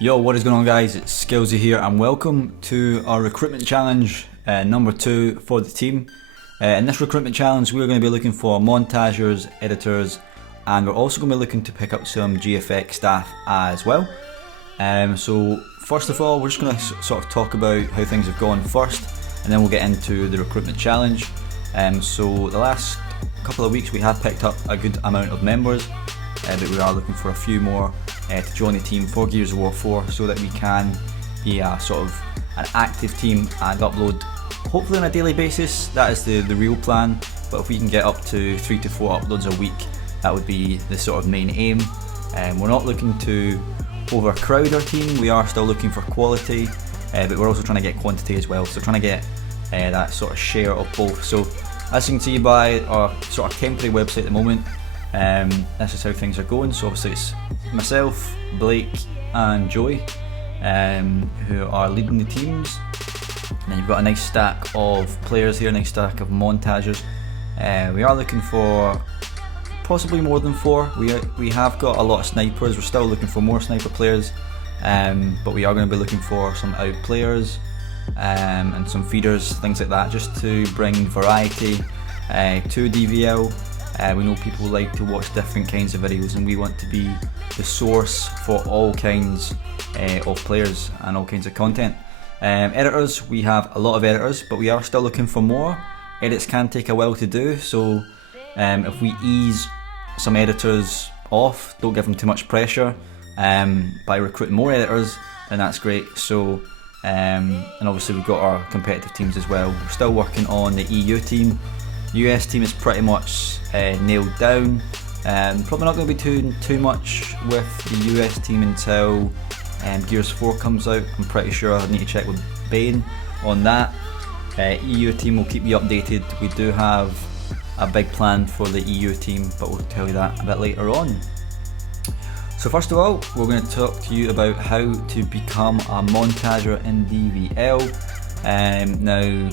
Yo, what is going on guys? It's Skillzy here and welcome to our recruitment challenge number 2 for the team. In this recruitment challenge we're going to be looking for montagers, editors, and we're also going to be looking to pick up some GFX staff as well. So first of all we're just going to sort of talk about how things have gone first, and then we'll get into the recruitment challenge. So the last couple of weeks we have picked up a good amount of members, but we are looking for a few more to join the team for Gears of War 4 so that we can be a sort of an active team and upload hopefully on a daily basis. That is the real plan, but if we can get up to 3 to 4 uploads a week, that would be the sort of main aim. We're not looking to overcrowd our team, we are still looking for quality, but we're also trying to get quantity as well, so trying to get that sort of share of both. So as you can see by our sort of temporary website at the moment, this is how things are going. So obviously it's myself, Blake and Joey who are leading the teams, and then you've got a nice stack of players here, a nice stack of montagers. We are looking for possibly more than 4. We have got a lot of snipers, we're still looking for more sniper players, but we are going to be looking for some out players and some feeders, things like that, just to bring variety to DVL. We know people like to watch different kinds of videos, and we want to be the source for all kinds of players and all kinds of content. Editors, we have a lot of editors, but we are still looking for more. Edits can take a while to do, so if we ease some editors off, don't give them too much pressure by recruiting more editors, then that's great. So and obviously we've got our competitive teams as well. We're still working on the EU team. US team is pretty much nailed down. Probably not going to be too much with the US team until Gears 4 comes out. I'm pretty sure I need to check with Bane on that. EU team will keep you updated. We do have a big plan for the EU team, but we'll tell you that a bit later on. So first of all, we're going to talk to you about how to become a montager in DVL. Now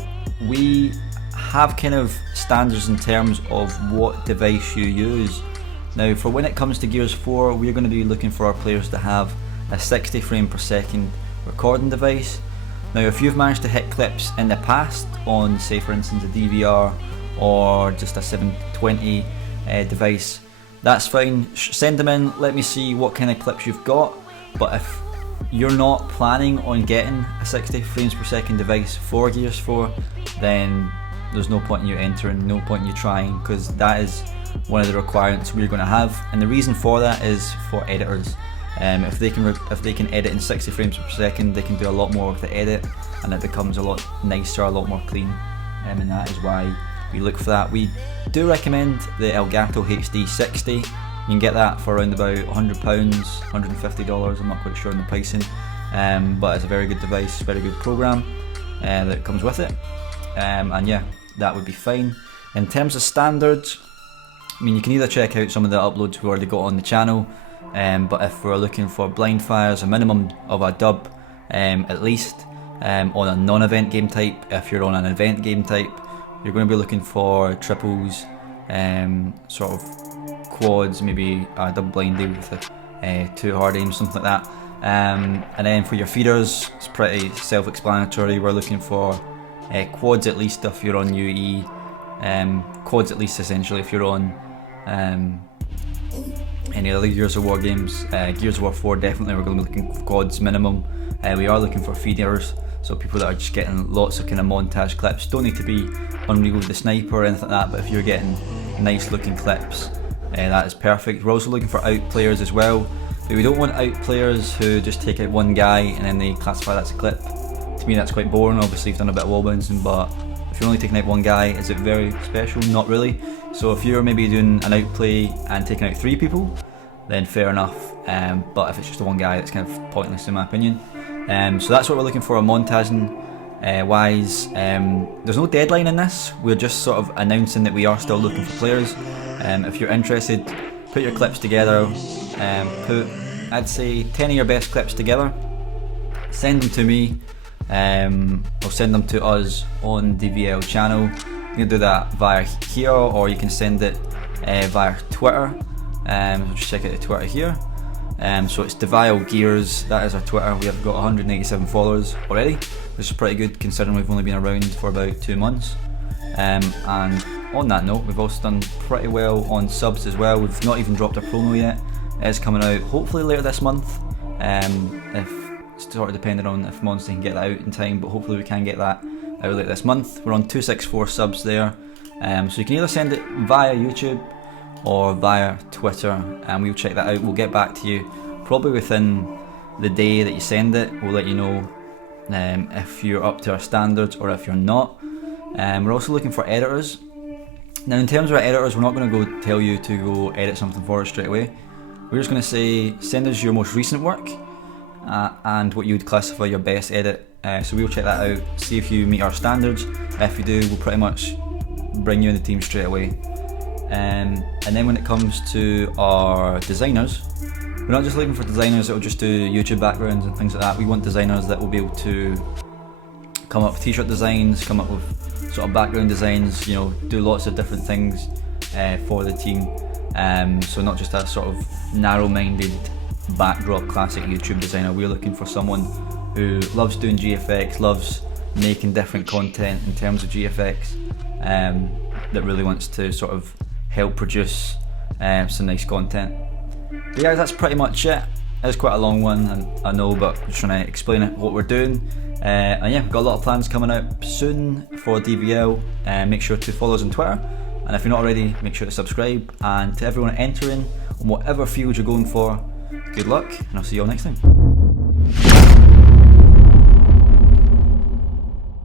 we have kind of standards in terms of what device you use. Now for when it comes to Gears 4, we're going to be looking for our players to have a 60 frame per second recording device. Now if you've managed to hit clips in the past on, say for instance, a DVR or just a 720 device, that's fine, send them in, let me see what kind of clips you've got. But if you're not planning on getting a 60 frames per second device for Gears 4, then there's no point in you entering, no point in you trying, because that is one of the requirements we're going to have. And the reason for that is for editors. If they can edit in 60 frames per second, they can do a lot more with the edit, and it becomes a lot nicer, a lot more clean, and that is why we look for that. We do recommend the Elgato HD 60. You can get that for around about £100, $150, I'm not quite sure on the pricing, but it's a very good device, very good program that comes with it, and yeah, that would be fine. In terms of standards, I mean, you can either check out some of the uploads we've already got on the channel, but if we're looking for blind fires, a minimum of a dub at least on a non-event game type. If you're on an event game type, you're going to be looking for triples, sort of quads, maybe a double blinded with 2 hard aims, something like that. And then for your feeders, it's pretty self-explanatory. We're looking for quads at least if you're on UE, quads at least essentially if you're on any other Gears of War games. Gears of War 4 definitely we're going to be looking for quads minimum. We are looking for feeders, so people that are just getting lots of kind of montage clips. Don't need to be Unreal with the sniper or anything like that, but if you're getting nice looking clips, that is perfect. We're also looking for out players as well, but we don't want out players who just take out one guy and then they classify that as a clip. To me that's quite boring. Obviously you've done a bit of wall bouncing, but if you're only taking out one guy, is it very special? Not really. So if you're maybe doing an outplay and taking out 3 people, then fair enough, but if it's just the one guy, it's kind of pointless in my opinion. So that's what we're looking for montaging wise. There's no deadline in this, we're just sort of announcing that we are still looking for players. If you're interested, put your clips together, put I'd say 10 of your best clips together, send them to me, or send them to us on the DVile channel. You can do that via here, or you can send it via Twitter. Just check out the Twitter here. So it's DVile Gears, that is our Twitter. We have got 187 followers already, which is pretty good considering we've only been around for about 2 months. And on that note, we've also done pretty well on subs as well. We've not even dropped our promo yet. It is coming out hopefully later this month, if it's sort of depending on if Monster can get that out in time, but hopefully we can get that out later this month. We're on 264 subs there, so you can either send it via YouTube or via Twitter, and we'll check that out. We'll get back to you probably within the day that you send it. We'll let you know if you're up to our standards or if you're not. We're also looking for editors. Now in terms of our editors, we're not going to go tell you to go edit something for us straight away. We're just going to say send us your most recent work and what you would classify your best edit. So we'll check that out, see if you meet our standards. If you do, we'll pretty much bring you in the team straight away. And then when it comes to our designers, we're not just looking for designers that will just do YouTube backgrounds and things like that. We want designers that will be able to come up with t-shirt designs, come up with sort of background designs, you know, do lots of different things for the team. So not just a sort of narrow-minded backdrop classic YouTube designer. We're looking for someone who loves doing GFX, loves making different content in terms of GFX, that really wants to sort of help produce some nice content. But yeah, that's pretty much it. It's quite a long one, and I know, but I'm just trying to explain what we're doing. And yeah, we've got a lot of plans coming out soon for DVL. Make sure to follow us on Twitter, and if you're not already, make sure to subscribe. And to everyone entering on whatever field you're going for, good luck, and I'll see you all next time.